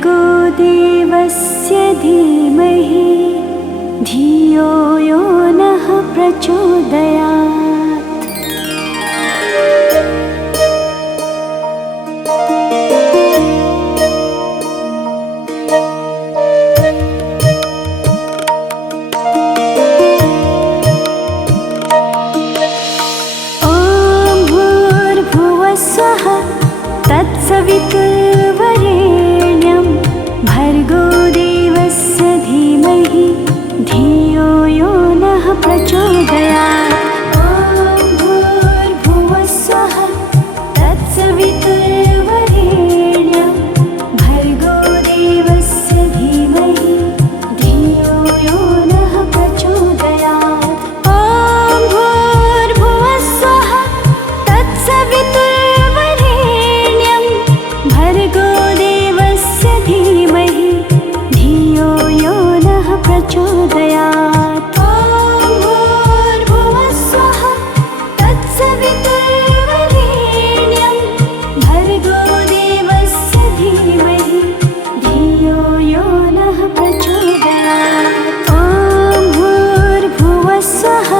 भर्गो देवस्य धीमहि धियो यो नः प्रचोदयात्। ॐ भूर्भुवः स्वः तत्सवितुर्वरेण्यं भर्गो देवस्य धीमहि धियो यो नः प्रचोदयात्। ॐ भूर्भुवः स्वः तत्सवितुर्वरेण्यं भर्गो देवस्य धीमहि धियो यो नः प्रचोदयात्। ॐ भूर्भुवः स्वः तत्सवितुर्वरेण्यं भर्गो देवस्य धीमहि धियो यो नः प्रचोदयात्। ॐ भूर्भुवः स्वः तत्सवितुर्वरेण्यं भर्गो देवस्य धीमहि धियो यो नः प्रचोदयात्। ॐ भूर्भुवः स्वः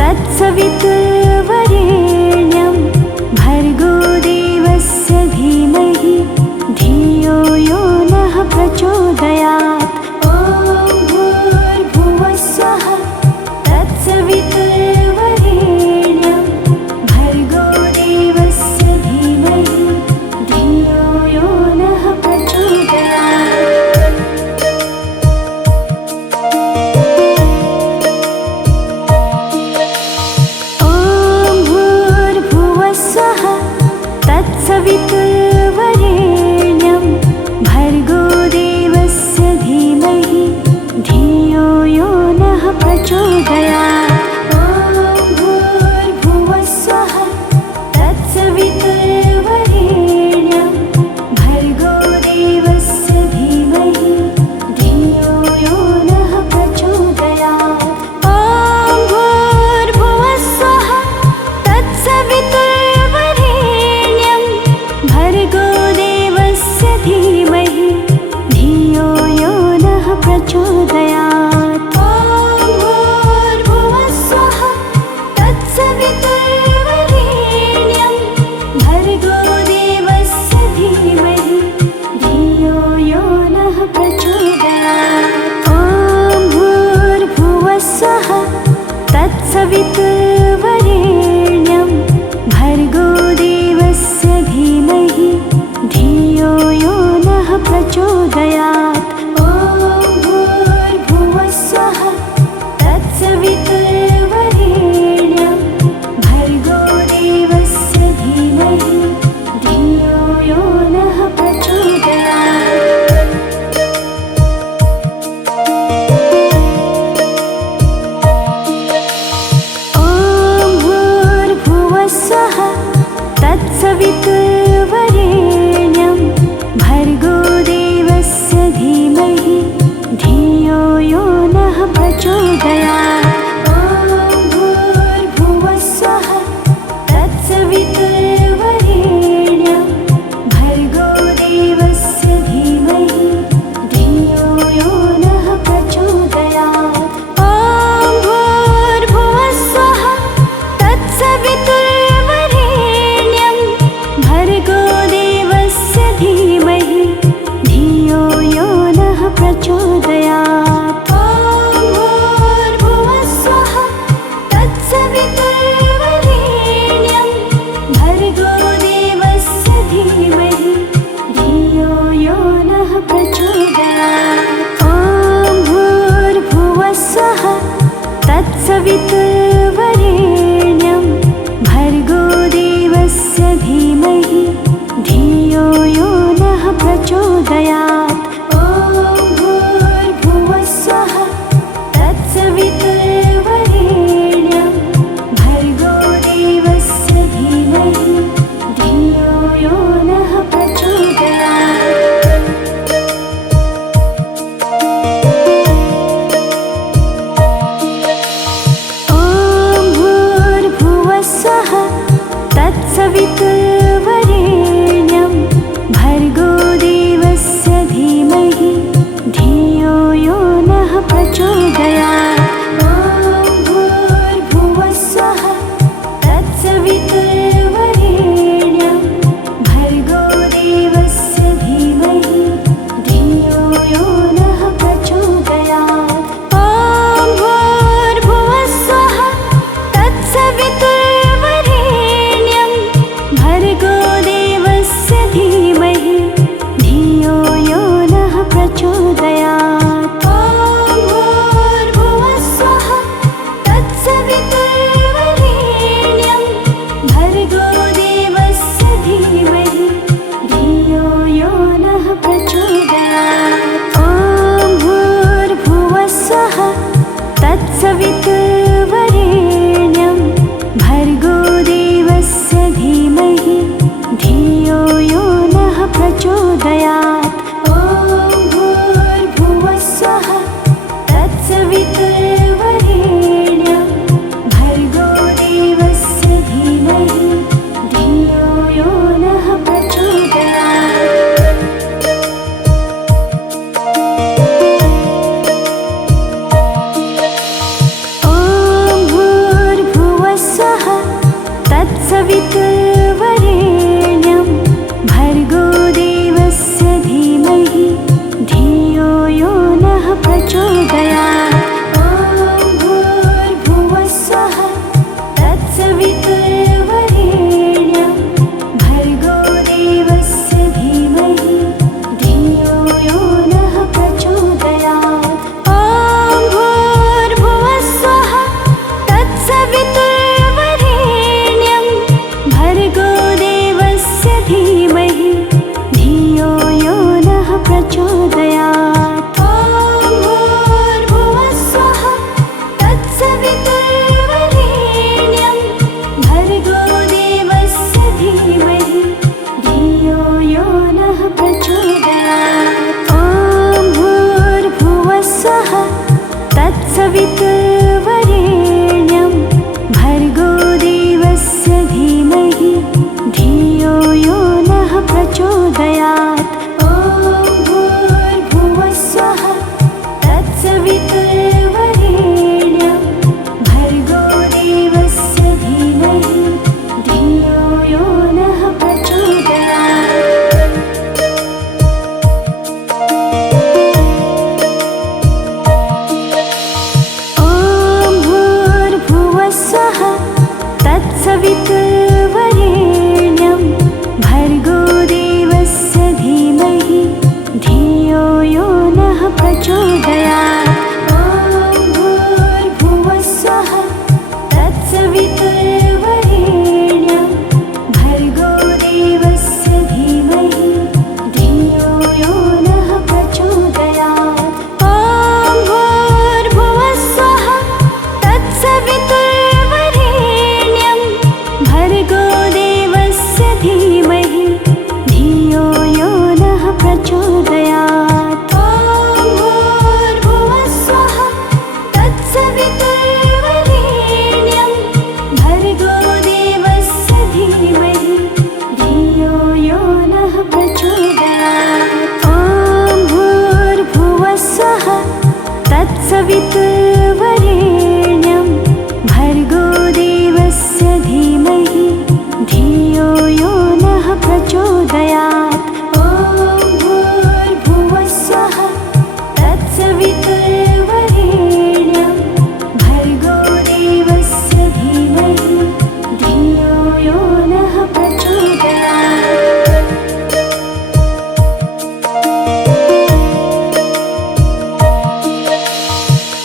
तत्सवितुर्वरेण्यं भर्गो देवस्य धीमहि धियो यो नः प्रचोदयात्। ॐ भूर्भुवः स्वः तत्सवितुर्वरेण्यं भर्गो देवस्य धीमहि धियो यो नः प्रचोदयात्। ॐ भूर्भुवः स्वः तत्सवितुर्वरेण्यं भर्गो देवस्य धीमहि धियो यो नः प्रचोदयात्। ॐ भूर्भुवः स्वः तत्सवितुर्वरेण्यं भर्गो देवस्य धीमहि धियो यो नः प्रचोदयात्। ॐ भूर्भुवः स्वः तत्सवितुर्वरेण्यं भर्गो देवस्य धीमहि धियो यो नः प्रचोदयात्। ॐ भूर्भुवः स्वः तत्सवितुर्वरेण्यं भर्गो देवस्य धीमहि धियो यो नः प्रचोदयात्। ॐ भूर्भुवः स्वः तत्सवितुर्वरेण्यं भर्गो देवस्य धीमहि धियो यो नः प्रचोदयात्। ॐ भूर्भुवः स्वः तत्सवितुर्वरेण्यं भर्गो देवस्य धीमहि धियो यो नः प्रचोदयात्। ॐ भूर्भुवः स्वः तत्सवितुर्वरेण्यं भर्गो देवस्य प्रचोदयात्। ॐ भूर्भुवः स्वः तत्सवितुर्वरेण्यं भर्गो देवस्य धीमहि धियो यो नः प्रचोदयात्। ॐ भूर्भुवः स्वः तत्सवितुर्वरेण्यं भर्गो देवस्य धीमहि धियो यो नः प्रचोदयात्। ॐ भूर्भुवः स्वः तत्सवितुर्वरेण्यं भर्गो देवस्य धीमहि धियो यो नः प्रचोदयात्। ॐ भूर्भुवः स्वः तत्सवितुर्वरेण्यं भर्गो देवस्य धीमहि धियो यो नः प्रचोदयात्। ॐ भूर्भुवः स्वः तत्सवितुर्वरेण्यं भर्गो देवस्य धीमहि धियो यो नः प्रचोदयात्।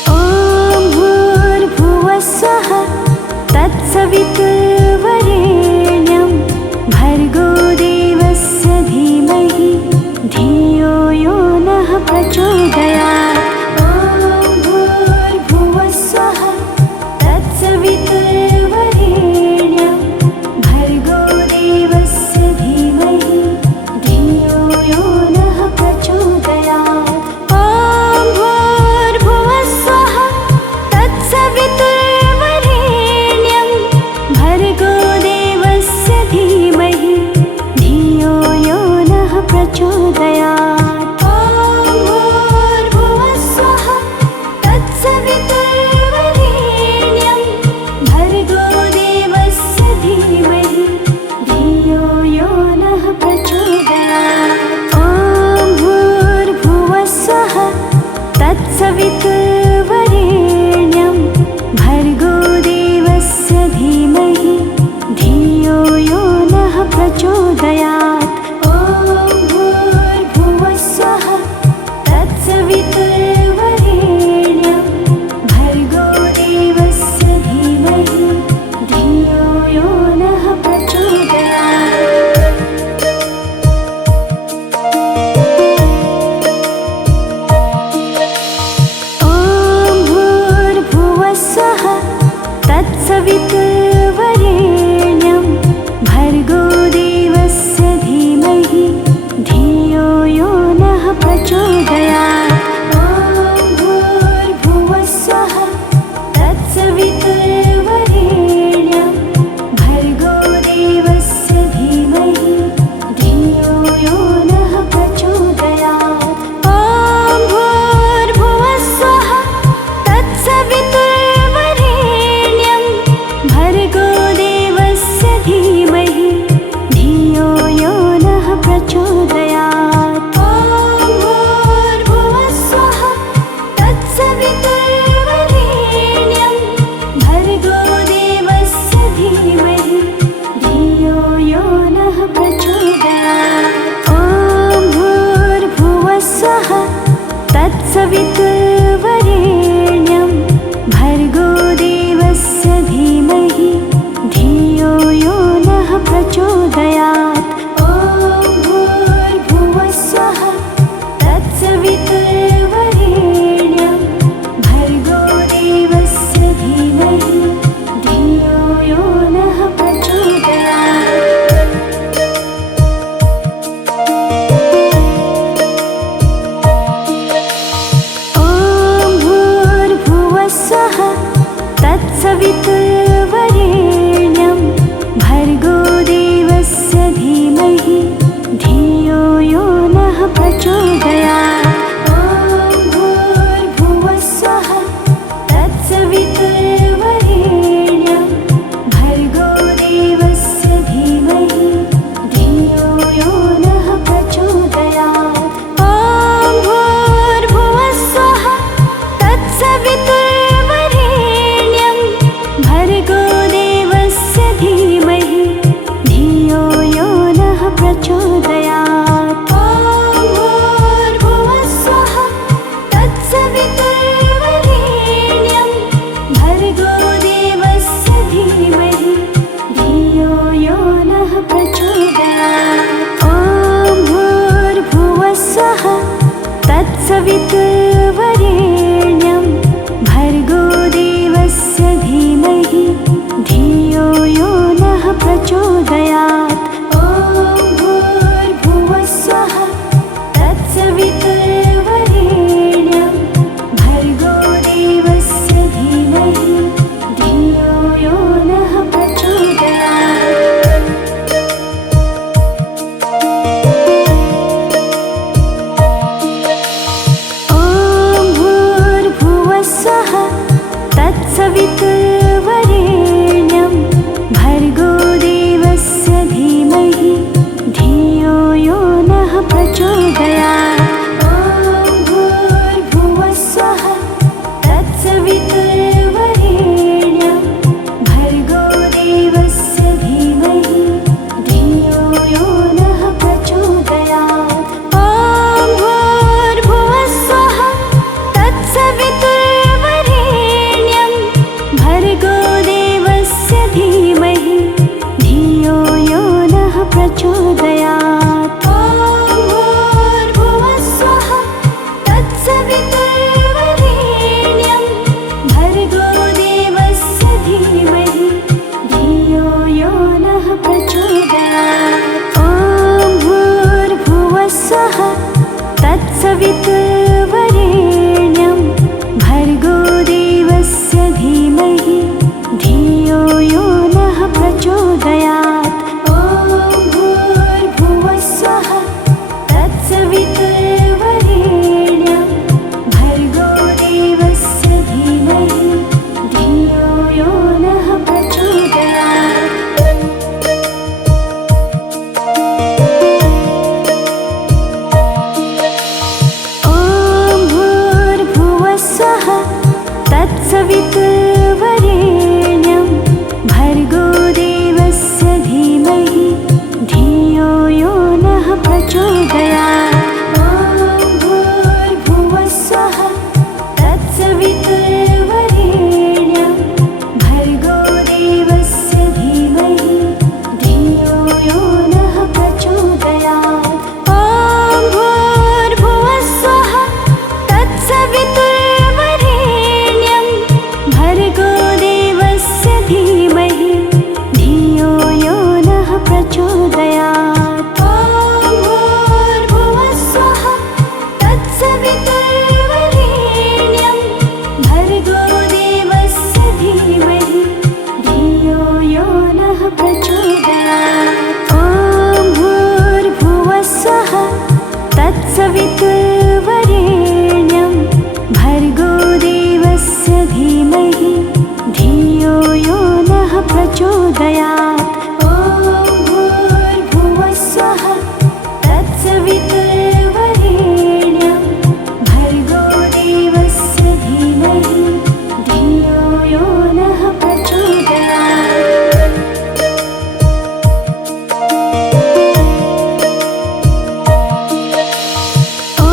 ॐ भूर्भुवः स्वः तत्सवितुर्वरेण्यं भर्गो देवस्य धीमहि धियो यो नः प्रचोदयात्। ॐ भूर्भुवः स्वः तत्सवितुर्वरेण्यं भर्गो देवस्य धीमहि धियो यो नः प्रचोदयात्। ॐ भूर्भुवः स्वः तत्सवितुर्वरेण्यं भर्गो देवस्य धीमहि धियो यो नः प्रचोदयात्। ॐ भूर्भुवः स्वः तत्सवितुर्वरेण्यं भर्गो देवस्य धीमहि धियो यो नः प्रचोदयात्। ॐ भूर्भुवः स्वः तत्सवितुर्वरेण्यं भर्गो देवस्य धीमहि धियो यो नः प्रचोदयात्। ॐ भूर्भुवः स्वः तत्सवितुर्वरेण्यं भर्गो देवस्य धीमहि धियो यो नः प्रचोदयात्। ॐ भूर्भुवः स्वः तत्सवितुर्वरेण्यं भर्गो देवस्य धीमहि धियो यो नः प्रचोदयात्। ॐ भूर्भुवः स्वः तत्सवितुर्वरेण्यं भर्गो देवस्य धीमहि धियो यो नः प्रचोदयात्। ॐ भूर्भुवः स्वः तत्सवितुर्वरेण्यं भर्गो देवस्य धीमहि धियो यो नः प्रचोदयात्। ॐ भूर्भुवः स्वः तत्सवितुर्वरेण्यं भर्गो देवस्य धीमहि धियो यो नः प्रचोदयात्। ॐ भूर्भुवः स्वः तत्सवितुर्वरेण्यं भर्गो देवस्य धीमहि धियो यो नः प्रचोदयात्। ॐ भूर्भुवः स्वः तत्सवितुर्वरेण्यं भर्गो देवस्य धीमहि धियो यो नः प्रचोदयात्। ॐ तत्सवितुर्वरेण्यं भर्गो देवस्य धीमहि धियो यो नः प्रचोदयात्। ॐ भूर्भुवः स्वः तत्सवितुर्वरेण्यं भर्गो देवस्य धीमहि धियो यो नः प्रचोदयात्। ॐ भूर्भुवः स्वः तत्सवितुर्वरेण्यं भर्गो देवस्य धीमहि धियो यो नः प्रचोदयात्। ॐ भूर्भुवः स्वः तत्सवितुर्वरेण्यं भर्गो देवस्य धीमहि धियो यो नः प्रचोदयात्। ॐ भूर्भुवः स्वः तत्सवितुर्वरेण्यं भर्गो देवस्य धीमहि धियो यो नः प्रचोदयात्। ॐ भूर्भुवः स्वः तत्सवितुर्वरेण्यं भर्गो देवस्य धीमहि धियो यो नः प्रचोदयात्। ॐ भूर्भुवः स्वः तत्सवितुर्वरेण्यं भर्गो देवस्य धीमहि धियो यो नः प्रचोदयात्। ॐ भूर्भुवः स्वः तत्सवितुर्वरेण्यं भर्गो देवस्य धीमहि धियो यो नः प्रचोदयात्। ॐ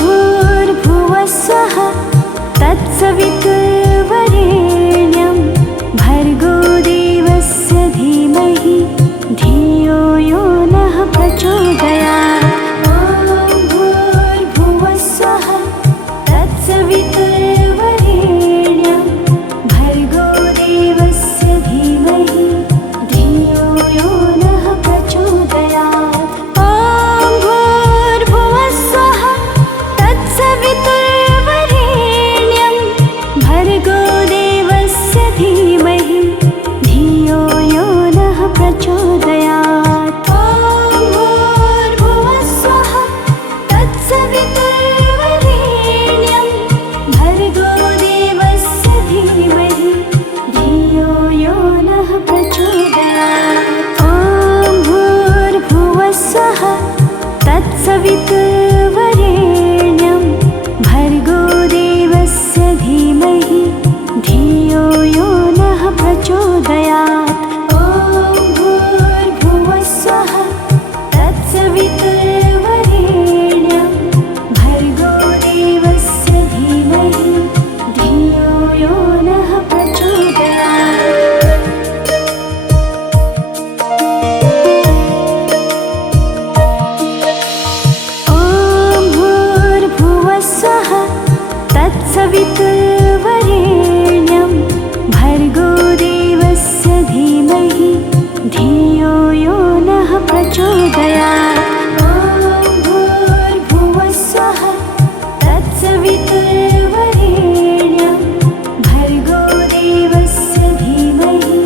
भूर्भुवः स्वः तत्सवितुर्वरेण्यं भर्गो देवस्य धीमहि धियो यो नः प्रचोदयात्। ॐ भूर्भुवः स्वः तत्सवितुर्वरेण्यं भर्गो देवस्य धीमहि धियो यो नः प्रचोदयात्। ॐ भूर्भुवः स्वः तत्सवितुर्वरेण्यं भर्गो देवस्य धीमहि धियो यो नः प्रचोदयात्। ॐ भूर्भुवः स्वः तत्सवितुर्वरेण्यं भर्गो देवस्य धीमहि धियो यो नः प्रचोदयात्। ॐ भूर्भुवः स्वः तत्सवितुर्वरेण्यं भर्गो देवस्य धीमहि धियो यो नः प्रचोदयात्। ॐ भूर्भुवः स्वः तत्सवितुर्वरेण्यं भर्गो देवस्य धीमहि धियो यो नः प्रचोदयात्। ॐ भूर्भुवः स्वः तत्सवितुर्वरेण्यं भर्गो देवस्य धीमहि धियो यो नः प्रचोदयात्। ॐ भूर्भुवः स्वः तत्सवितुर्वरेण्यं भर्गो देवस्य धीमहि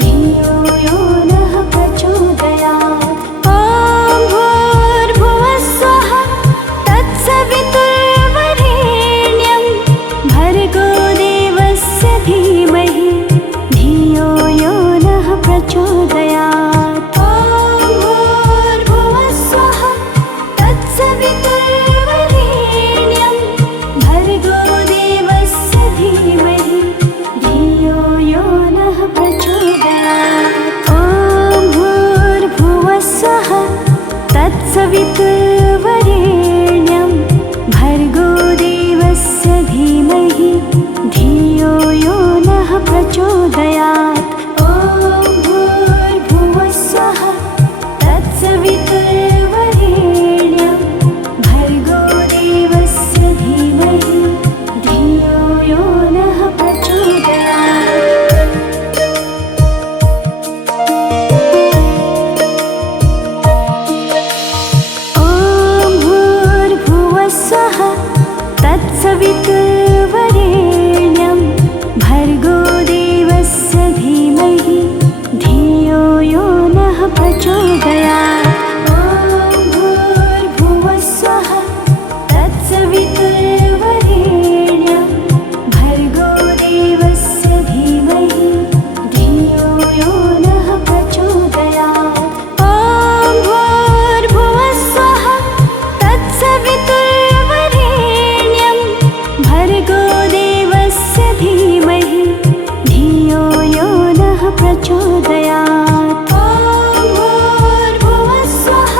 धियो यो नः प्रचोदयात्। ॐ भूर्भुवः स्वः तत्सवितुर्वरेण्यं भर्गो देवस्य धीमहि धियो यो नः प्रचोदयात्। ॐ भूर्भुवः स्वः तत्सवितुर्वरेण्यं भर्गो देवस्य धीमहि धियो यो नः प्रचोदयात्। ॐ भूर्भुवः स्वः तत्सवितुर्वरेण्यं भर्गो देवस्य धीमहि धियो यो नः तत्सवितुर्वरेण्यं भर्गो देवस्य धीमहि धियो यो नः प्रचोदयात्। ॐ भूर्भुवः स्वः तत्सवितुर्वरेण्यं भर्गो देवस्य धीमहि धियो यो नः प्रचोदयात्। ॐ भूर्भुवः स्वः तत्सवितुर्वरेण्यं भर्गो देवस्य धीमहि धियो यो नः प्रचोदयात्। ॐ भूर्भुवः स्वः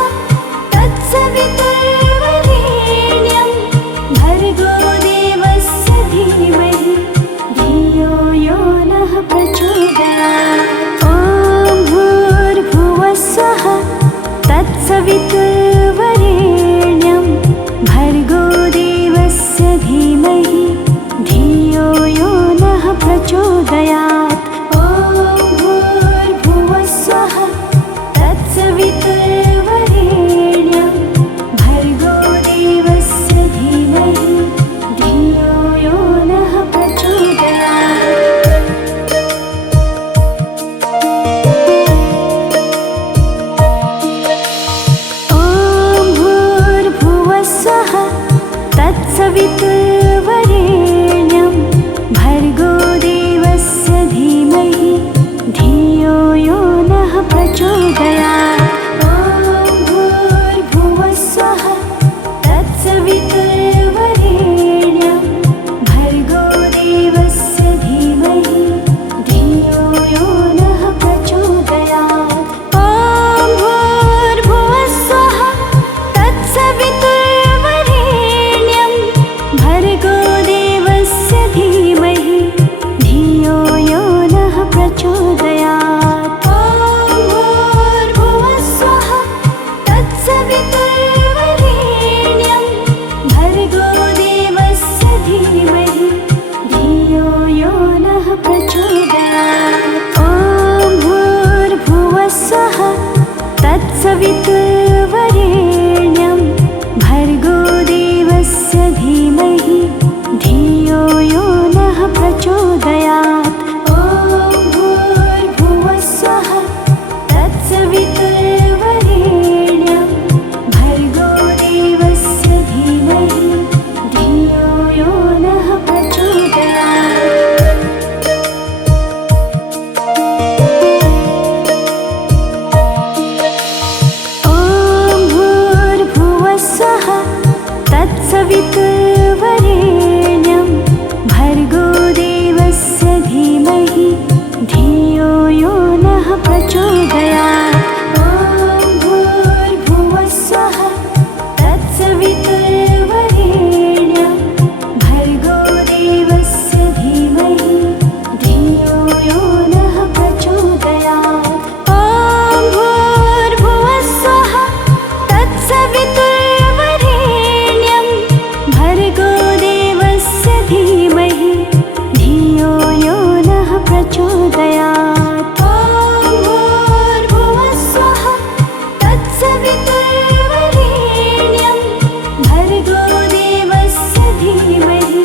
तत्सवितुर्वरेण्यं भर्गो देवस्य धीमहि धियो यो नः प्रचोदयात्। ॐ भूर्भुवः स्वः तत्सवितुर्वरेण्यं भर्गो देवस्य धीमहि धियो यो नः प्रचोदयात्। ॐ भूर्भुवः स्वः तत्सवितुर्वरेण्यं भर्गो देवस्य धीमहि धियो यो नः प्रचोदयात्। ॐ भूर्भुवः स्वः तत्सवितुर्वरेण्यं भर्गो देवस्य धीमहि धियो यो नः प्रचोदयात्। ॐ भूर्भुवः स्वः तत्सवितुर्वरेण्यं भर्गो देवस्य धीमहि धियो यो नः प्रचोदयात्। ॐ भूर्भुवः स्वः तत्सवितुर्वरेण्यं भर्गो देवस्य धीमहि धियो यो नः प्रचोदयात्। ॐ भूर्भुवः स्वः तत्सवितुर्वरेण्यं भर्गो देवस्य धीमहि धियो यो नः प्रचोदयात्। ॐ भूर्भुवः स्वः तत्सवितुर्वरेण्यं भर्गो देवस्य धीमहि धियो यो नः प्रचोदयात्। ॐ भूर्भुवः स्वः तत्सवितुर्वरेण्यं भर्गो देवस्य धीमहि धियो यो नः प्रचोदयात्। ॐ भूर्भुवः स्वः तत्सवितुर्वरेण्यं भर्गो देवस्य धीमहि धियो यो नः प्रचोदयात्। ॐ भूर्भुवः स्वः तत्सवितुर्वरेण्यं भर्गो देवस्य धीमहि धियो यो नः प्रचोदयात्। ॐ भूर्भुवः स्वः तत्सवितुर्वरेण्यं भर्गो देवस्य धीमहि धियो यो नः प्रचोदयात्। ॐ भूर्भुवः स्वः तत्सवितुर्वरेण्यं भर्गो देवस्य धीमहि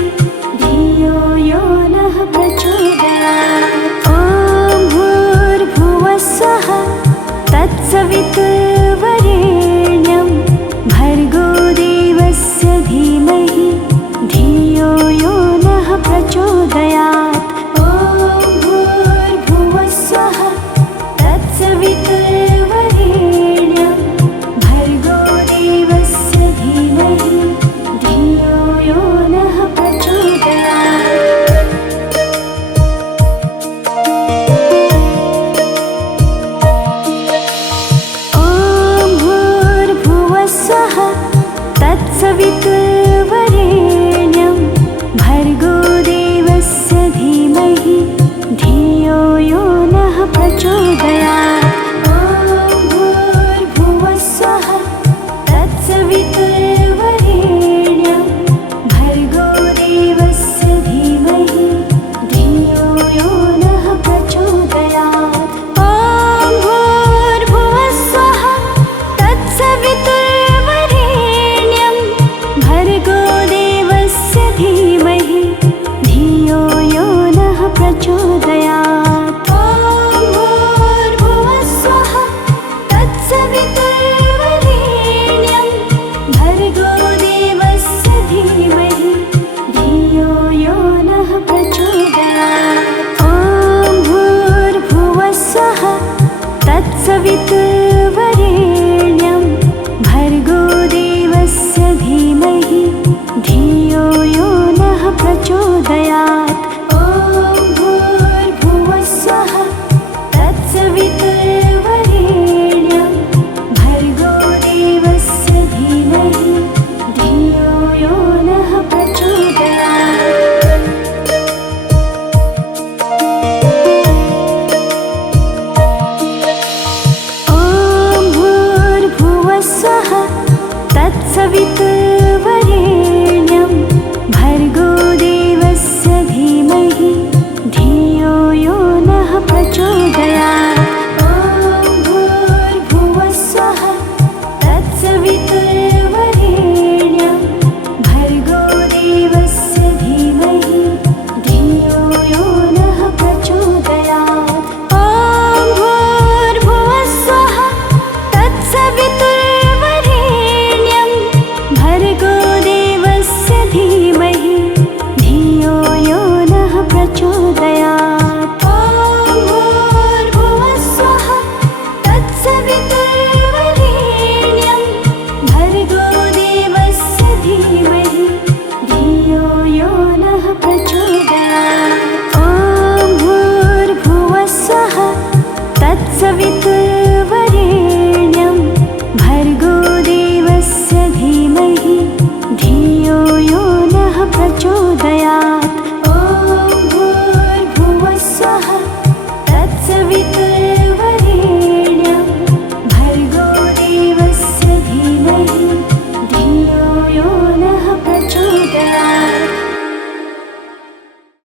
धियो यो नः प्रचोदयात्। ॐ भूर्भुवः स्वः तत्सवितुर्वरेण्यं भर्गो देवस्य धीमहि धियो यो नः प्रचोदयात्।